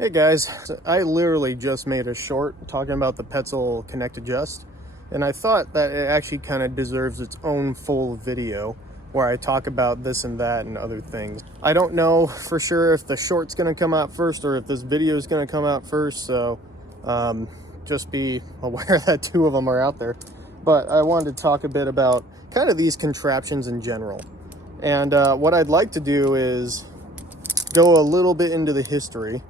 Hey guys, I literally just made a short talking about the Petzl Connect Adjust, and I thought that it actually kind of deserves its own full video where I talk about this and that and other things. I don't know for sure if the short's going to come out first or if this video is going to come out first, so just be aware that two of them are out there. But I wanted to talk a bit about kind of these contraptions in general. And what I'd like to do is go a little bit into the history,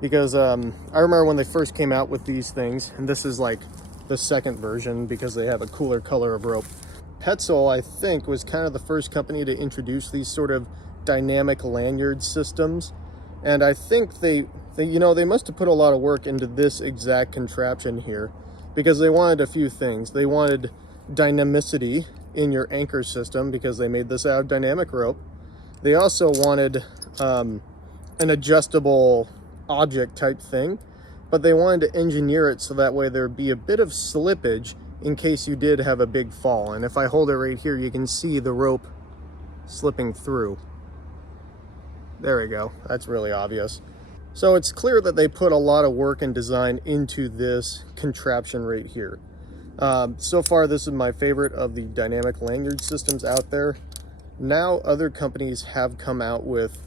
because I remember when they first came out with these things, and this is like the second version because they have a cooler color of rope. Petzl, I think, was kind of the first company to introduce these sort of dynamic lanyard systems, and I think they must have put a lot of work into this exact contraption here, because they wanted a few things. They wanted dynamicity in your anchor system because they made this out of dynamic rope. They also wanted an adjustable object type thing, but they wanted to engineer it so that way there'd be a bit of slippage in case you did have a big fall. And if I hold it right here, you can see the rope slipping through. There we go. That's really obvious. So it's clear that they put a lot of work and design into this contraption right here. So far, this is my favorite of the dynamic lanyard systems out there. Now other companies have come out with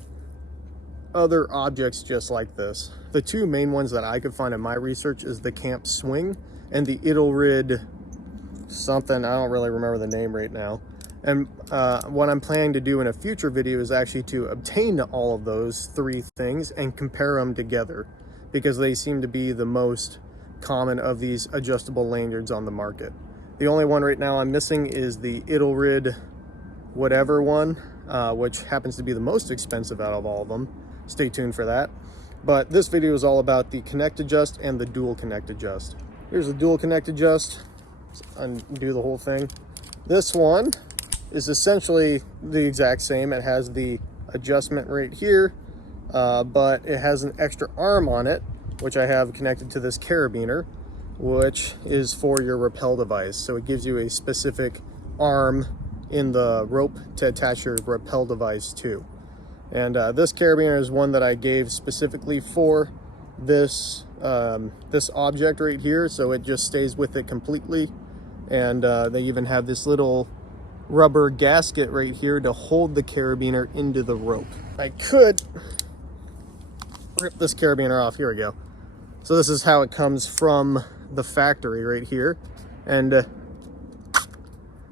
other objects just like this. The two main ones that I could find in my research is the Camp Swing and the Idelrid something. I don't really remember the name right now. And what I'm planning to do in a future video is actually to obtain all of those three things and compare them together, because they seem to be the most common of these adjustable lanyards on the market. The only one right now I'm missing is the Idelrid whatever one, which happens to be the most expensive out of all of them. Stay tuned for that. But this video is all about the Connect Adjust and the Dual Connect Adjust. Here's the Dual Connect Adjust. Let's undo the whole thing. This one is essentially the exact same. It has the adjustment right here, but it has an extra arm on it, which I have connected to this carabiner, which is for your rappel device. So it gives you a specific arm in the rope to attach your rappel device to. And this carabiner is one that I gave specifically for this this object right here, so it just stays with it completely. And they even have this little rubber gasket right here to hold the carabiner into the rope. I could rip this carabiner off. Here we go. So this is how it comes from the factory right here. And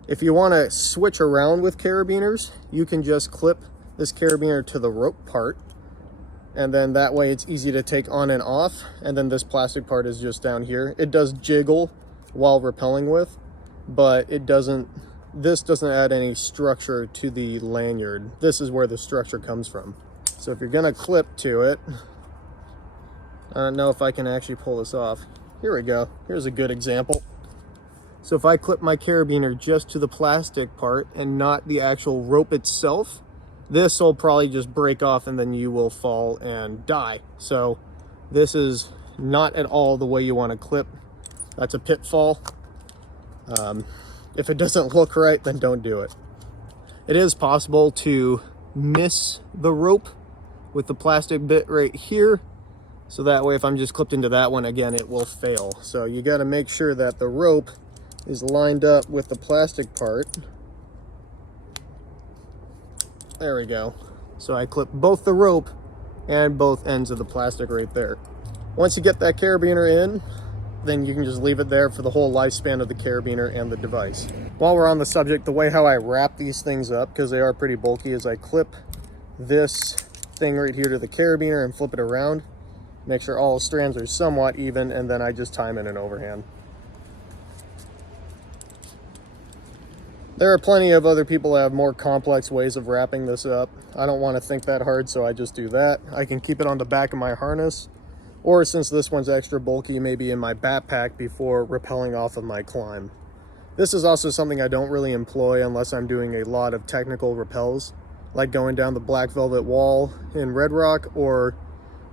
if you want to switch around with carabiners, you can just clip this carabiner to the rope part, and then that way it's easy to take on and off, and then this plastic part is just down here. It does jiggle while rappelling with, but this doesn't add any structure to the lanyard. This is where the structure comes from. So if you're gonna clip to it, I don't know if I can actually pull this off. Here we go. Here's a good example. So if I clip my carabiner just to the plastic part and not the actual rope itself, this will probably just break off and then you will fall and die. So this is not at all the way you want to clip. That's a pitfall. If it doesn't look right, then don't do it. It is possible to miss the rope with the plastic bit right here. So that way, if I'm just clipped into that one, again, it will fail. So you got to make sure that the rope is lined up with the plastic part. There we go. So I clip both the rope and both ends of the plastic right there. Once you get that carabiner in, then you can just leave it there for the whole lifespan of the carabiner and the device. While we're on the subject, the way how I wrap these things up, because they are pretty bulky, is I clip this thing right here to the carabiner and flip it around. Make sure all strands are somewhat even, and then I just tie them in an overhand. There are plenty of other people that have more complex ways of wrapping this up. I don't want to think that hard, so I just do that. I can keep it on the back of my harness, or since this one's extra bulky, maybe in my backpack before rappelling off of my climb. This is also something I don't really employ unless I'm doing a lot of technical rappels, like going down the Black Velvet Wall in Red Rock or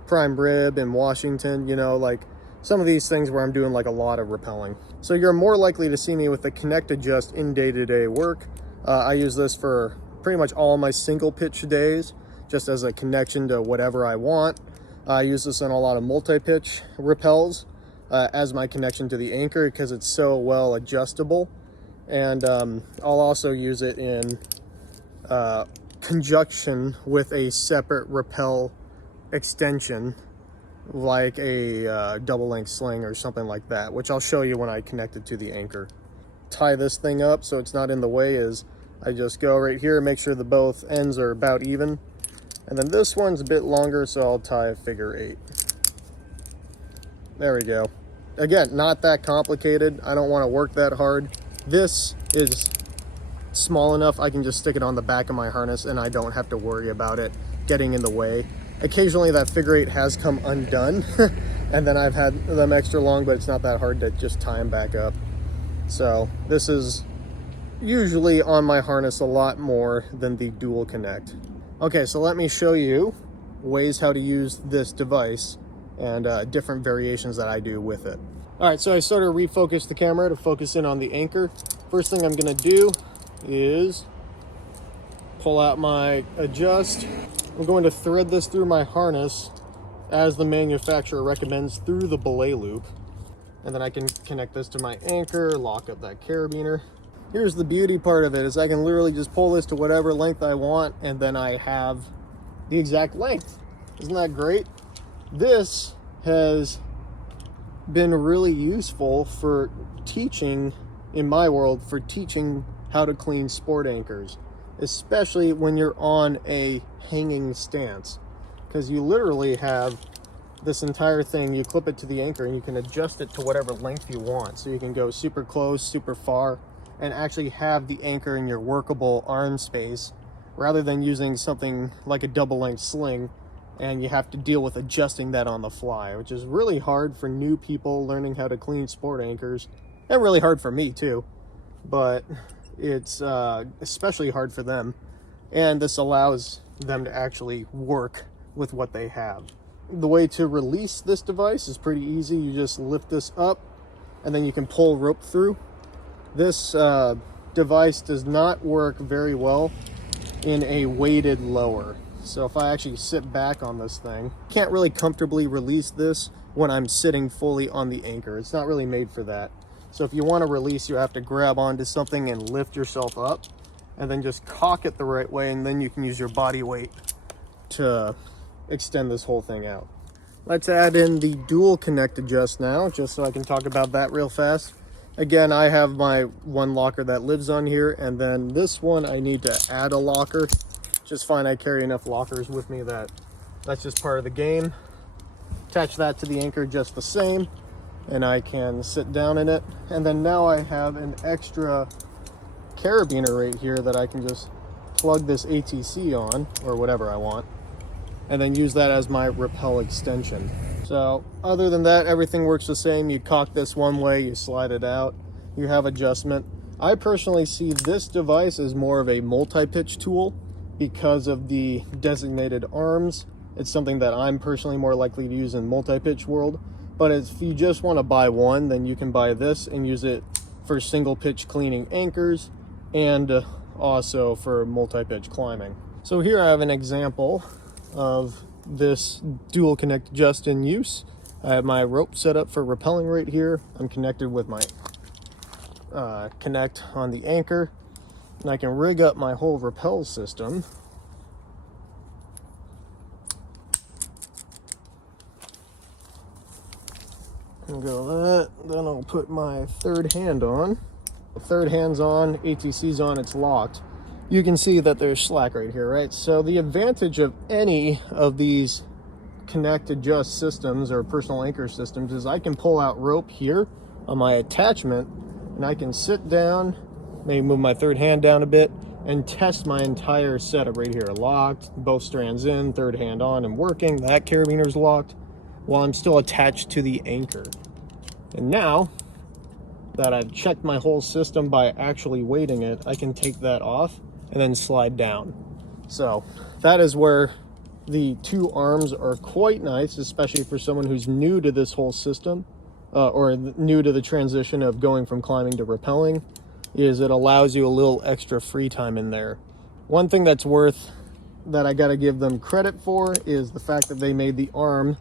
Prime Rib in Washington, you know, like some of these things where I'm doing like a lot of rappelling. So you're more likely to see me with the Connect Adjust in day-to-day work. I use this for pretty much all my single pitch days, just as a connection to whatever I want. I use this on a lot of multi-pitch rappels as my connection to the anchor because it's so well adjustable. And I'll also use it in conjunction with a separate rappel extension, like a double length sling or something like that, which I'll show you when I connect it to the anchor. Tie this thing up so it's not in the way is I just go right here and make sure that both ends are about even. And then this one's a bit longer, so I'll tie a figure 8. There we go. Again, not that complicated. I don't want to work that hard. This is small enough I can just stick it on the back of my harness and I don't have to worry about it getting in the way. Occasionally that figure 8 has come undone and then I've had them extra long, but it's not that hard to just tie them back up. So this is usually on my harness a lot more than the dual connect. Okay, so let me show you ways how to use this device and different variations that I do with it. All right, so I sort of refocused the camera to focus in on the anchor. First thing I'm gonna do is pull out my adjust. I'm going to thread this through my harness as the manufacturer recommends through the belay loop. And then I can connect this to my anchor, lock up that carabiner. Here's the beauty part of it, is I can literally just pull this to whatever length I want and then I have the exact length. Isn't that great? This has been really useful for teaching, in my world, for teaching how to clean sport anchors, especially when you're on a hanging stance, because you literally have this entire thing, you clip it to the anchor and you can adjust it to whatever length you want. So you can go super close, super far, and actually have the anchor in your workable arm space rather than using something like a double length sling and you have to deal with adjusting that on the fly, which is really hard for new people learning how to clean sport anchors, and really hard for me too, but it's especially hard for them. And this allows them to actually work with what they have. The way to release this device is pretty easy. You just lift this up and then you can pull rope through. This device does not work very well in a weighted lower. So if I actually sit back on this thing, can't really comfortably release this when I'm sitting fully on the anchor. It's not really made for that. So if you want to release, you have to grab onto something and lift yourself up and then just cock it the right way, and then you can use your body weight to extend this whole thing out. Let's add in the dual connect adjust now, just so I can talk about that real fast. Again, I have my one locker that lives on here, and then this one I need to add a locker. Just fine, I carry enough lockers with me that that's just part of the game. Attach that to the anchor just the same, and I can sit down in it. And then now I have an extra carabiner right here that I can just plug this ATC on, or whatever I want, and then use that as my rappel extension. So other than that, everything works the same. You cock this one way, you slide it out, you have adjustment. I personally see this device as more of a multi-pitch tool because of the designated arms. It's something that I'm personally more likely to use in multi-pitch world. But if you just want to buy one, then you can buy this and use it for single pitch cleaning anchors and also for multi-pitch climbing. So here I have an example of this dual connect adjust in use. I have my rope set up for rappelling right here. I'm connected with my connect on the anchor, and I can rig up my whole rappel system. And go that, then I'll put my third hand on. The third hand's on, ATC's on, it's locked. You can see that there's slack right here, right? So the advantage of any of these connect adjust systems or personal anchor systems is I can pull out rope here on my attachment and I can sit down, maybe move my third hand down a bit, and test my entire setup right here. Locked, both strands in, third hand on and working. That carabiner's locked while I'm still attached to the anchor. And now that I've checked my whole system by actually weighting it, I can take that off and then slide down. So that is where the two arms are quite nice, especially for someone who's new to this whole system or new to the transition of going from climbing to rappelling, is it allows you a little extra free time in there. One thing that's worth that I got to give them credit for is the fact that they made the arm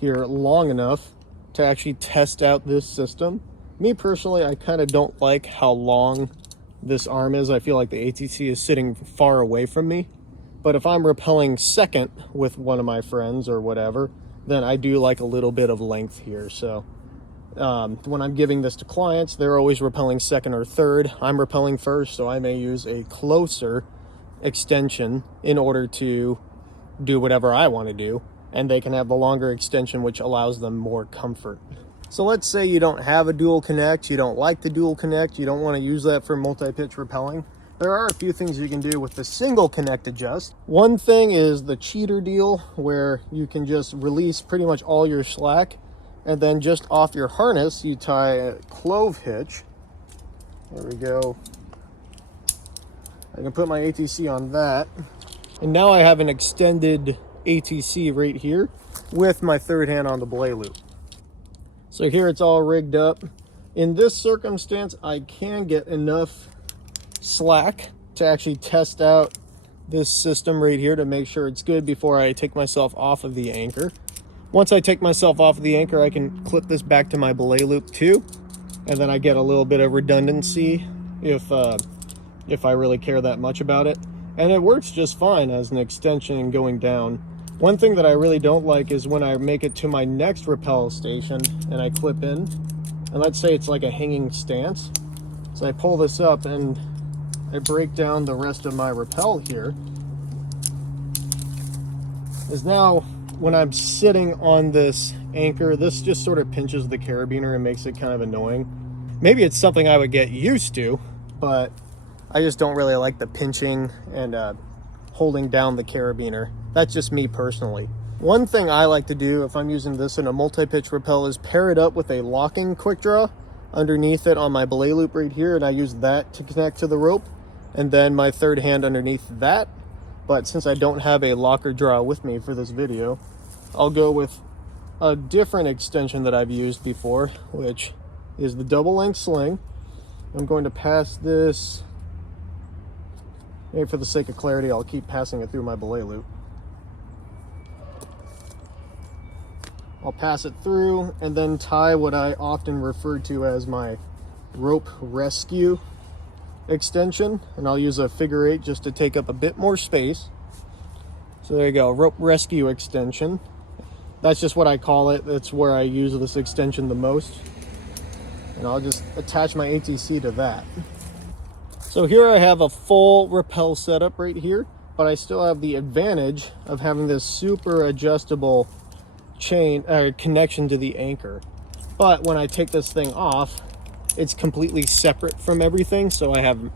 here long enough to actually test out this system. Me personally, I kind of don't like how long this arm is. I feel like the ATC is sitting far away from me. But if I'm rappelling second with one of my friends or whatever, then I do like a little bit of length here. So when I'm giving this to clients, they're always rappelling second or third. I'm rappelling first, so I may use a closer extension in order to do whatever I want to do, and they can have the longer extension, which allows them more comfort. So let's say you don't have a dual connect, you don't like the dual connect, you don't want to use that for multi-pitch rappelling. There are a few things you can do with the single connect adjust. One thing is the cheater deal, where you can just release pretty much all your slack, and then just off your harness, you tie a clove hitch. There we go. I can put my ATC on that. And now I have an extended ATC right here with my third hand on the belay loop. So here it's all rigged up. In this circumstance, I can get enough slack to actually test out this system right here to make sure it's good before I take myself off of the anchor. Once I take myself off of the anchor, I can clip this back to my belay loop too, and then I get a little bit of redundancy if I really care that much about it. And it works just fine as an extension going down. One thing that I really don't like is when I make it to my next rappel station and I clip in, and let's say it's like a hanging stance. So I pull this up and I break down the rest of my rappel here. Is now when I'm sitting on this anchor, this just sort of pinches the carabiner and makes it kind of annoying. Maybe it's something I would get used to, but I just don't really like the pinching and holding down the carabiner. That's just me personally. One thing I like to do if I'm using this in a multi-pitch rappel is pair it up with a locking quick draw underneath it on my belay loop right here, and I use that to connect to the rope, and then my third hand underneath that. But since I don't have a locker draw with me for this video, I'll go with a different extension that I've used before, which is the double length sling. I'm going to pass this, maybe for the sake of clarity, I'll keep passing it through my belay loop. I'll pass it through and then tie what I often refer to as my rope rescue extension, and I'll use a figure 8 just to take up a bit more space. So there you go, rope rescue extension. That's just what I call it. That's where I use this extension the most. And I'll just attach my ATC to that. So here I have a full rappel setup right here, but I still have the advantage of having this super adjustable chain connection to the anchor. But when I take this thing off, it's completely separate from everything, so I have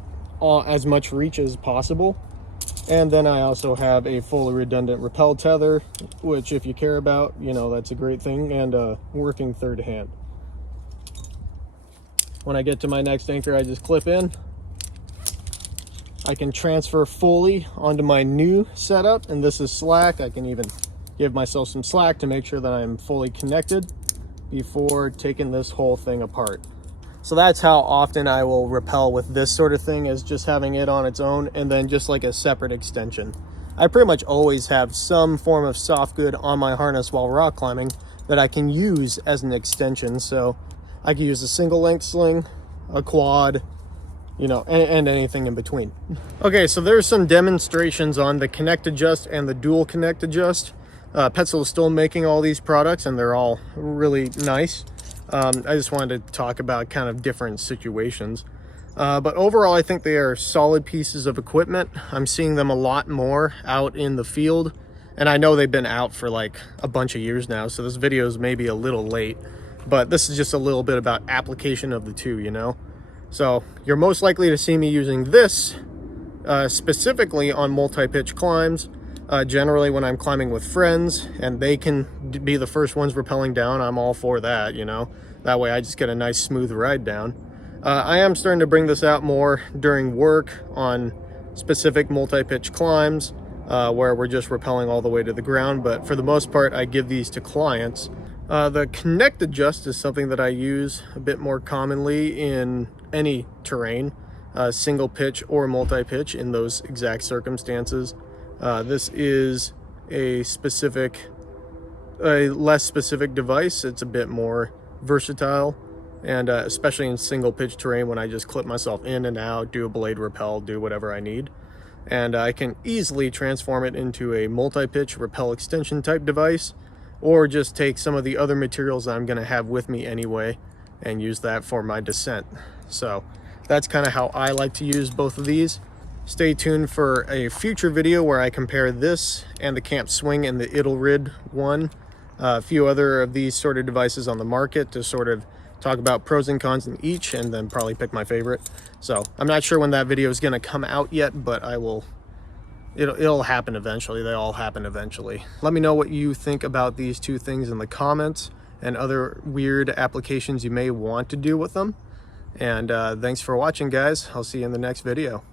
as much reach as possible. And then I also have a fully redundant rappel tether, which if you care about, you know, that's a great thing, and a working third hand. When I get to my next anchor, I just clip in. I can transfer fully onto my new setup, and this is slack. I can even give myself some slack to make sure that I'm fully connected before taking this whole thing apart. So that's how often I will rappel with this sort of thing, is just having it on its own and then just like a separate extension. I pretty much always have some form of soft good on my harness while rock climbing that I can use as an extension. So I can use a single length sling, a quad, you know, and anything in between. Okay, so there's some demonstrations on the connect adjust and the dual connect adjust. Petzl is still making all these products and they're all really nice. I just wanted to talk about kind of different situations. But overall, I think they are solid pieces of equipment. I'm seeing them a lot more out in the field. And I know they've been out for like a bunch of years now, so this video is maybe a little late. But this is just a little bit about application of the two, you know? So you're most likely to see me using this specifically on multi-pitch climbs. Generally when I'm climbing with friends and they can be the first ones rappelling down, I'm all for that, you know? That way I just get a nice smooth ride down. I am starting to bring this out more during work on specific multi-pitch climbs where we're just rappelling all the way to the ground, but for the most part I give these to clients. The connect adjust is something that I use a bit more commonly in any terrain, single pitch or multi-pitch in those exact circumstances. This is a less specific device. It's a bit more versatile, and especially in single pitch terrain when I just clip myself in and out, do a blade rappel, do whatever I need. And I can easily transform it into a multi-pitch rappel extension type device, or just take some of the other materials that I'm going to have with me anyway and use that for my descent. So that's kind of how I like to use both of these. Stay tuned for a future video where I compare this and the Camp Swing and the Idelrid one, a few other of these sort of devices on the market, to sort of talk about pros and cons in each, and then probably pick my favorite. So I'm not sure when that video is going to come out yet, but it'll happen eventually. They all happen eventually. Let me know what you think about these two things in the comments, and other weird applications you may want to do with them. And thanks for watching, guys. I'll see you in the next video.